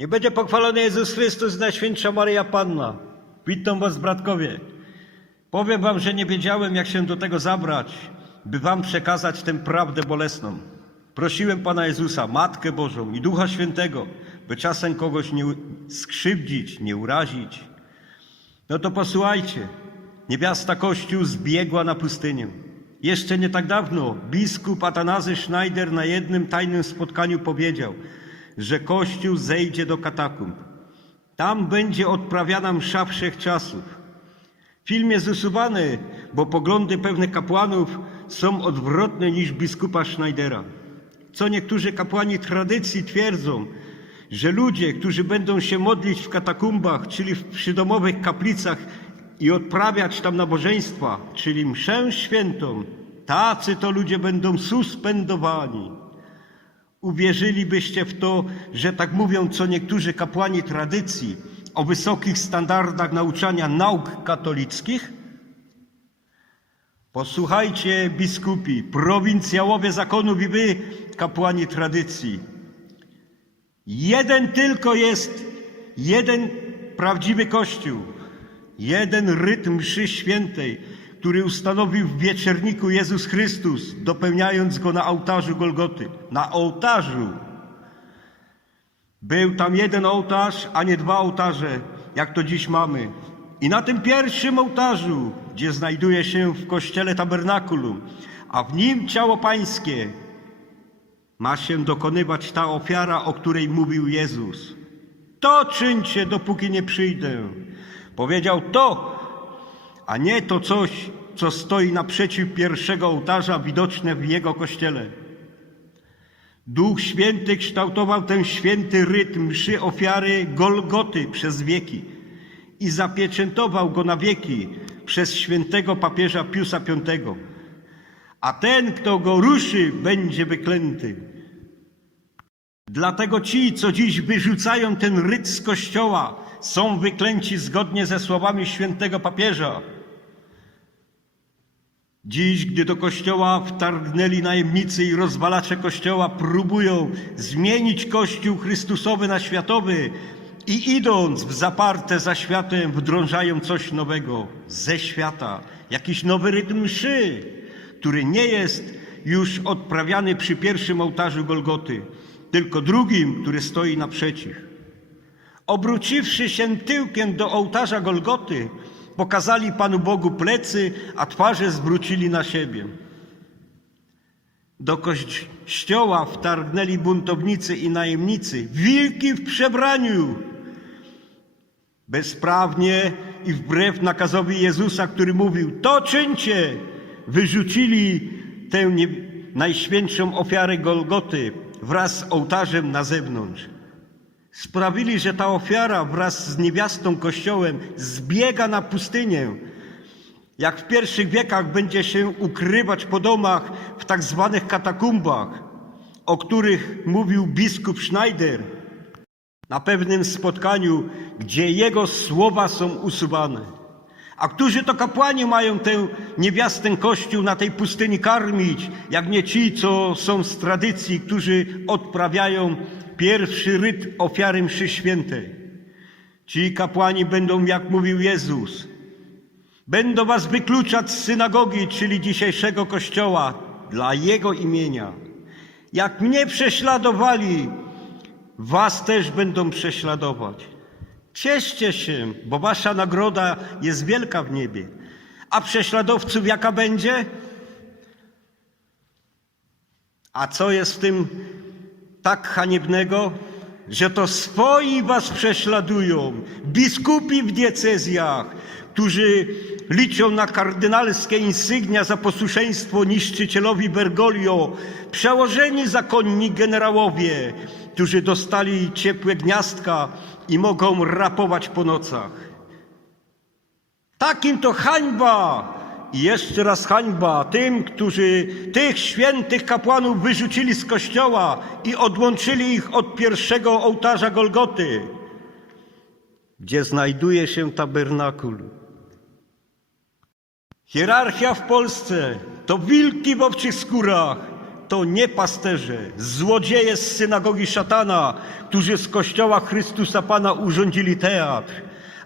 Nie będzie pochwalony Jezus Chrystus, Najświętsza Maryja Panna. Witam was, bratkowie. Powiem wam, że nie wiedziałem, jak się do tego zabrać, by wam przekazać tę prawdę bolesną. Prosiłem Pana Jezusa, Matkę Bożą i Ducha Świętego, by czasem kogoś nie skrzywdzić, nie urazić. No to posłuchajcie. Niewiasta Kościół zbiegła na pustynię. Jeszcze nie tak dawno biskup Atanazy Schneider na jednym tajnym spotkaniu powiedział, że Kościół zejdzie do katakumb. Tam będzie odprawiana msza wszechczasów. Film jest usuwany, bo poglądy pewnych kapłanów są odwrotne niż biskupa Schneidera. Co niektórzy kapłani tradycji twierdzą, że ludzie, którzy będą się modlić w katakumbach, czyli w przydomowych kaplicach i odprawiać tam nabożeństwa, czyli mszę świętą, tacy to ludzie będą suspendowani. Uwierzylibyście w to, że tak mówią co niektórzy kapłani tradycji o wysokich standardach nauczania nauk katolickich? Posłuchajcie, biskupi, prowincjałowie zakonów i wy, kapłani tradycji. Jeden tylko jest, jeden prawdziwy Kościół, jeden rytm mszy świętej, który ustanowił w wieczerniku Jezus Chrystus, dopełniając go na ołtarzu Golgoty. Na ołtarzu. Był tam jeden ołtarz, a nie dwa ołtarze, jak to dziś mamy. I na tym pierwszym ołtarzu, gdzie znajduje się w kościele tabernakulum, a w nim ciało pańskie, ma się dokonywać ta ofiara, o której mówił Jezus. To czyńcie, dopóki nie przyjdę. Powiedział to, a nie to coś, co stoi naprzeciw pierwszego ołtarza, widoczne w jego kościele. Duch Święty kształtował ten święty rytm mszy ofiary Golgoty przez wieki i zapieczętował go na wieki przez świętego papieża Piusa V. A ten, kto go ruszy, będzie wyklęty. Dlatego ci, co dziś wyrzucają ten ryt z kościoła, są wyklęci zgodnie ze słowami świętego papieża. Dziś, gdy do kościoła wtargnęli najemnicy i rozwalacze kościoła, próbują zmienić kościół Chrystusowy na światowy i idąc w zaparte za światem, wdrążają coś nowego ze świata, jakiś nowy rytm mszy, który nie jest już odprawiany przy pierwszym ołtarzu Golgoty, tylko drugim, który stoi naprzeciw. Obróciwszy się tyłkiem do ołtarza Golgoty, pokazali Panu Bogu plecy, a twarze zwrócili na siebie. Do kościoła wtargnęli buntownicy i najemnicy, wilki w przebraniu. Bezprawnie i wbrew nakazowi Jezusa, który mówił: To czyńcie, wyrzucili tę najświętszą ofiarę Golgoty wraz z ołtarzem na zewnątrz. Sprawili, że ta ofiara wraz z niewiastą kościołem zbiega na pustynię. Jak w pierwszych wiekach będzie się ukrywać po domach w tak zwanych katakumbach, o których mówił biskup Schneider na pewnym spotkaniu, gdzie jego słowa są usuwane. A którzy to kapłani mają tę niewiastę kościół na tej pustyni karmić, jak nie ci, co są z tradycji, którzy odprawiają pierwszy ryt ofiary mszy świętej. Ci kapłani będą, jak mówił Jezus, będą was wykluczać z synagogi, czyli dzisiejszego kościoła, dla Jego imienia. Jak mnie prześladowali, was też będą prześladować. Cieszcie się, bo wasza nagroda jest wielka w niebie. A prześladowców jaka będzie? A co jest w tym tak haniebnego? Że to swoi was prześladują, biskupi w diecezjach, którzy liczą na kardynalskie insygnia za posłuszeństwo niszczycielowi Bergoglio, przełożeni zakonni generałowie, którzy dostali ciepłe gniazdka i mogą rapować po nocach. Takim to hańba! I jeszcze raz hańba tym, którzy tych świętych kapłanów wyrzucili z kościoła i odłączyli ich od pierwszego ołtarza Golgoty, gdzie znajduje się tabernakul. Hierarchia w Polsce to wilki w owczych skórach, to nie pasterze, złodzieje z synagogi szatana, którzy z kościoła Chrystusa Pana urządzili teatr.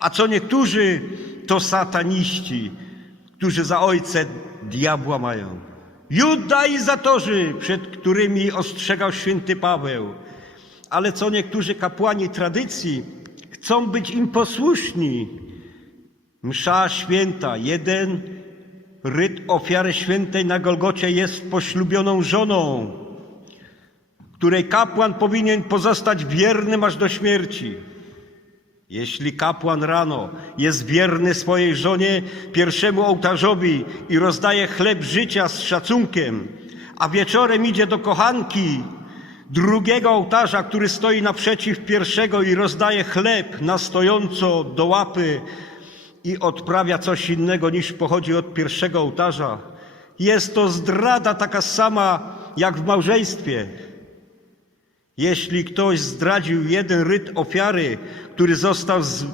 A co niektórzy, to sataniści, którzy za ojce diabła mają. Judaizatorzy, przed którymi ostrzegał święty Paweł. Ale co niektórzy kapłani tradycji chcą być im posłuszni. Msza święta, jeden ryt ofiary świętej na Golgocie jest poślubioną żoną, której kapłan powinien pozostać wiernym aż do śmierci. Jeśli kapłan rano jest wierny swojej żonie, pierwszemu ołtarzowi i rozdaje chleb życia z szacunkiem, a wieczorem idzie do kochanki drugiego ołtarza, który stoi naprzeciw pierwszego i rozdaje chleb na stojąco do łapy i odprawia coś innego niż pochodzi od pierwszego ołtarza, jest to zdrada taka sama jak w małżeństwie. Jeśli ktoś zdradził jeden ryt ofiary, który został z,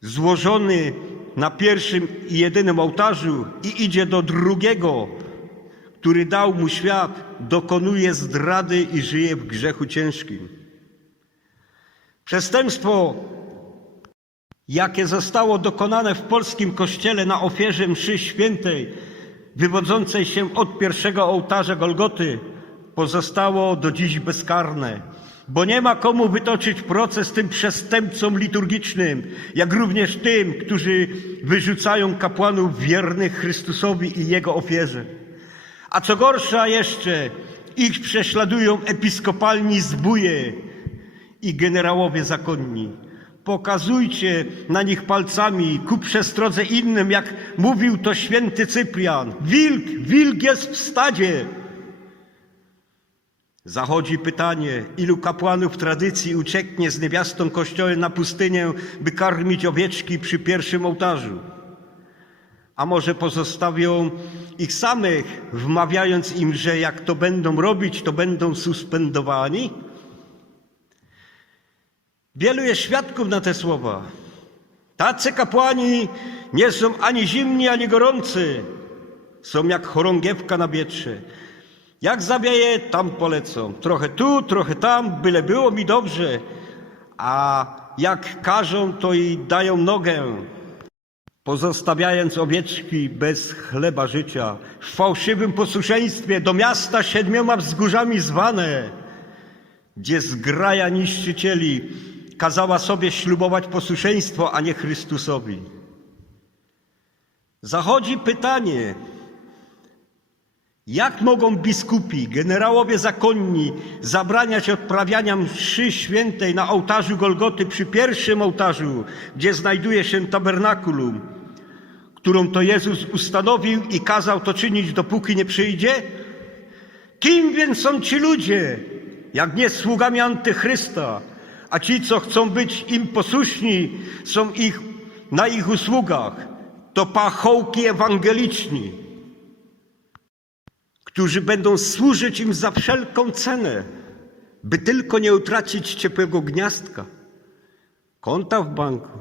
złożony na pierwszym i jedynym ołtarzu i idzie do drugiego, który dał mu świat, dokonuje zdrady i żyje w grzechu ciężkim. Przestępstwo, jakie zostało dokonane w polskim kościele na ofierze mszy świętej, wywodzącej się od pierwszego ołtarza Golgoty, pozostało do dziś bezkarne, bo nie ma komu wytoczyć proces tym przestępcom liturgicznym, jak również tym, którzy wyrzucają kapłanów wiernych Chrystusowi i Jego ofierze. A co gorsza jeszcze, ich prześladują episkopalni zbóje i generałowie zakonni. Pokazujcie na nich palcami ku przestrodze innym, jak mówił to święty Cyprian. Wilk, wilk jest w stadzie. Zachodzi pytanie, ilu kapłanów tradycji ucieknie z niewiastą kościołem na pustynię, by karmić owieczki przy pierwszym ołtarzu? A może pozostawią ich samych, wmawiając im, że jak to będą robić, to będą suspendowani? Wielu jest świadków na te słowa. Tacy kapłani nie są ani zimni, ani gorący. Są jak chorągiewka na wietrze. Jak zawieje, tam polecą. Trochę tu, trochę tam, byle było mi dobrze. A jak każą, to i dają nogę, pozostawiając owieczki bez chleba życia, w fałszywym posłuszeństwie do miasta siedmioma wzgórzami zwane, gdzie zgraja niszczycieli kazała sobie ślubować posłuszeństwo, a nie Chrystusowi. Zachodzi pytanie, jak mogą biskupi, generałowie zakonni zabraniać odprawiania mszy świętej na ołtarzu Golgoty przy pierwszym ołtarzu, gdzie znajduje się tabernakulum, którą to Jezus ustanowił i kazał to czynić, dopóki nie przyjdzie? Kim więc są ci ludzie, jak nie sługami antychrysta, a ci, co chcą być im posłuszni, są ich na ich usługach, to pachołki ewangeliczni którzy będą służyć im za wszelką cenę, by tylko nie utracić ciepłego gniazdka, konta w banku,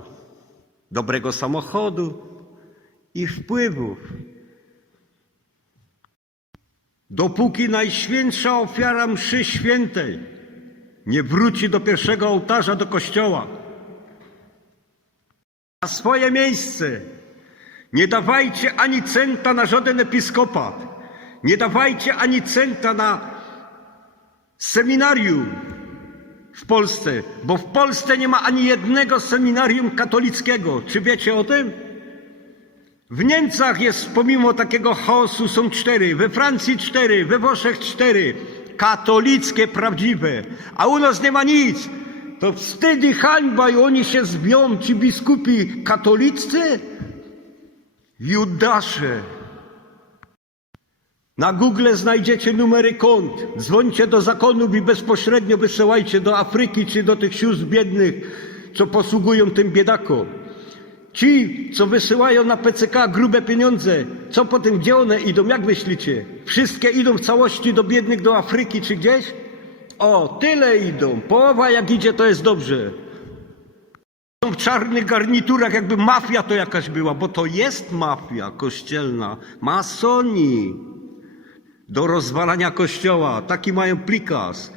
dobrego samochodu i wpływów. Dopóki najświętsza ofiara mszy świętej nie wróci do pierwszego ołtarza do kościoła, na swoje miejsce nie dawajcie ani centa na żaden episkopat, nie dawajcie ani centa na seminarium w Polsce, bo w Polsce nie ma ani jednego seminarium katolickiego. Czy wiecie o tym? W Niemcach jest pomimo takiego chaosu są cztery, we Francji cztery, we Włoszech cztery, katolickie, prawdziwe, a u nas nie ma nic. To wstyd i hańba i oni się zbią, ci biskupi katoliccy? Judasze. Na Google znajdziecie numery kont. Dzwońcie do zakonów i bezpośrednio wysyłajcie do Afryki czy do tych sióstr biednych, co posługują tym biedakom. Ci, co wysyłają na PCK grube pieniądze, co potem, gdzie one idą, jak myślicie? Wszystkie idą w całości do biednych, do Afryki czy gdzieś? O, tyle idą. Połowa jak idzie, to jest dobrze. Są w czarnych garniturach, jakby mafia to jakaś była, bo to jest mafia kościelna, masoni. Do rozwalania kościoła. Taki mają plikas.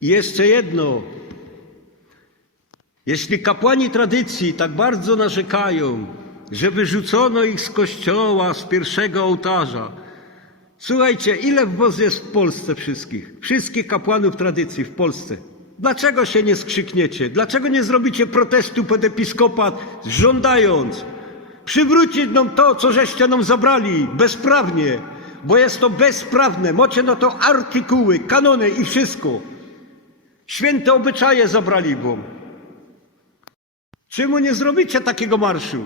I jeszcze jedno. Jeśli kapłani tradycji tak bardzo narzekają, że wyrzucono ich z kościoła, z pierwszego ołtarza, słuchajcie, ile was jest w Polsce wszystkich? Wszystkich kapłanów tradycji w Polsce. Dlaczego się nie skrzykniecie? Dlaczego nie zrobicie protestu pod episkopat, żądając przywrócić nam to, co żeście nam zabrali bezprawnie, bo jest to bezprawne. Macie na to artykuły, kanony i wszystko. Święte obyczaje zabrali wam. Czemu nie zrobicie takiego marszu?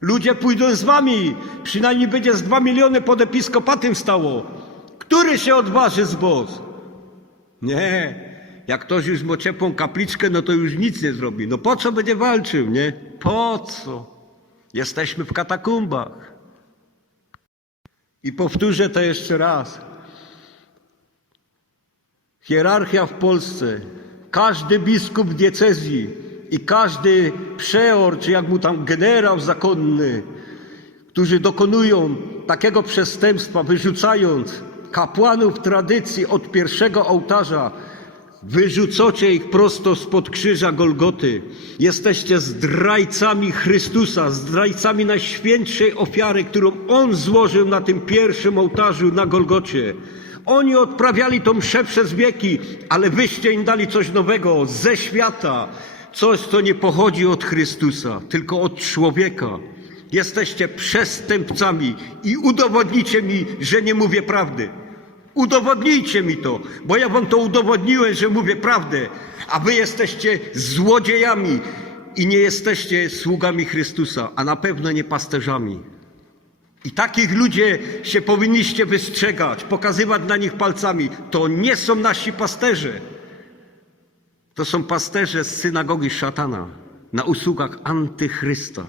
Ludzie pójdą z wami, przynajmniej będzie z dwa miliony pod episkopatem stało. Który się odważy z was? Nie, jak ktoś już ma ciepłą kapliczkę, no to już nic nie zrobi. No po co będzie walczył, nie? Po co? Jesteśmy w katakumbach. I powtórzę to jeszcze raz. Hierarchia w Polsce, każdy biskup diecezji i każdy przeor, czy jak mu tam generał zakonny, którzy dokonują takiego przestępstwa, wyrzucając kapłanów tradycji od pierwszego ołtarza, wyrzucocie ich prosto spod krzyża Golgoty. Jesteście zdrajcami Chrystusa, zdrajcami najświętszej ofiary, którą On złożył na tym pierwszym ołtarzu na Golgocie. Oni odprawiali tą mszę przez wieki, ale wyście im dali coś nowego, ze świata, coś, co nie pochodzi od Chrystusa, tylko od człowieka. Jesteście przestępcami i udowodnicie mi, że nie mówię prawdy. Udowodnijcie mi to, bo ja wam to udowodniłem, że mówię prawdę, a wy jesteście złodziejami i nie jesteście sługami Chrystusa, a na pewno nie pasterzami. I takich ludzie się powinniście wystrzegać, pokazywać na nich palcami. To nie są nasi pasterze. To są pasterze z synagogi szatana na usługach antychrysta.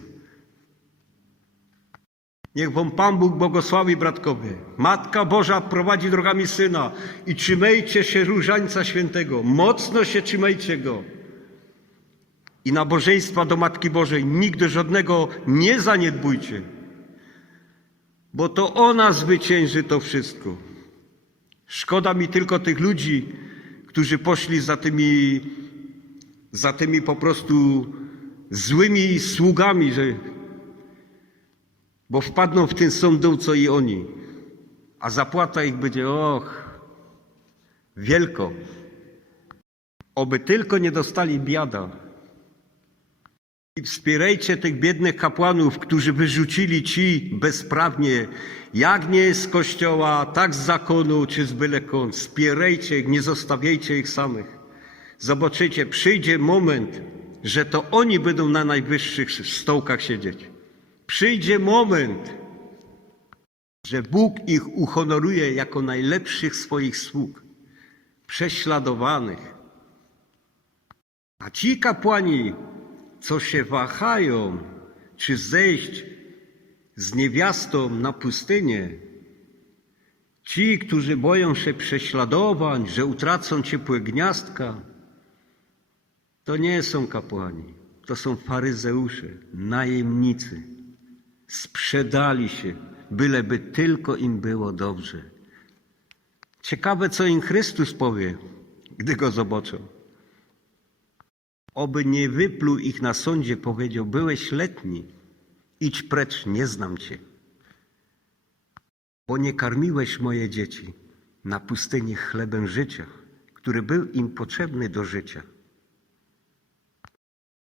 Niech wam Pan Bóg błogosławi, bratkowie. Matka Boża prowadzi drogami Syna i trzymajcie się Różańca Świętego. Mocno się trzymajcie Go. I nabożeństwa do Matki Bożej nigdy żadnego nie zaniedbujcie, bo to ona zwycięży to wszystko. Szkoda mi tylko tych ludzi, którzy poszli za tymi, za tymi po prostu złymi sługami, że bo wpadną w ten sam dół, co i oni. A zapłata ich będzie, och, wielko. Oby tylko nie dostali biada. I wspierajcie tych biednych kapłanów, którzy wyrzucili ci bezprawnie, jak nie z kościoła, tak z zakonu, czy z byle kąt. Wspierajcie ich, nie zostawiajcie ich samych. Zobaczycie, przyjdzie moment, że to oni będą na najwyższych stołkach siedzieć. Przyjdzie moment, że Bóg ich uhonoruje jako najlepszych swoich sług, prześladowanych. A ci kapłani, co się wahają, czy zejść z niewiastą na pustynię, ci, którzy boją się prześladowań, że utracą ciepłe gniazdka, to nie są kapłani, to są faryzeusze, najemnicy. Sprzedali się, byleby tylko im było dobrze. Ciekawe, co im Chrystus powie, gdy go zobaczą. Oby nie wypluł ich na sądzie, powiedział: Byłeś letni, idź precz, nie znam cię. Bo nie karmiłeś moje dzieci na pustyni chlebem życia, który był im potrzebny do życia.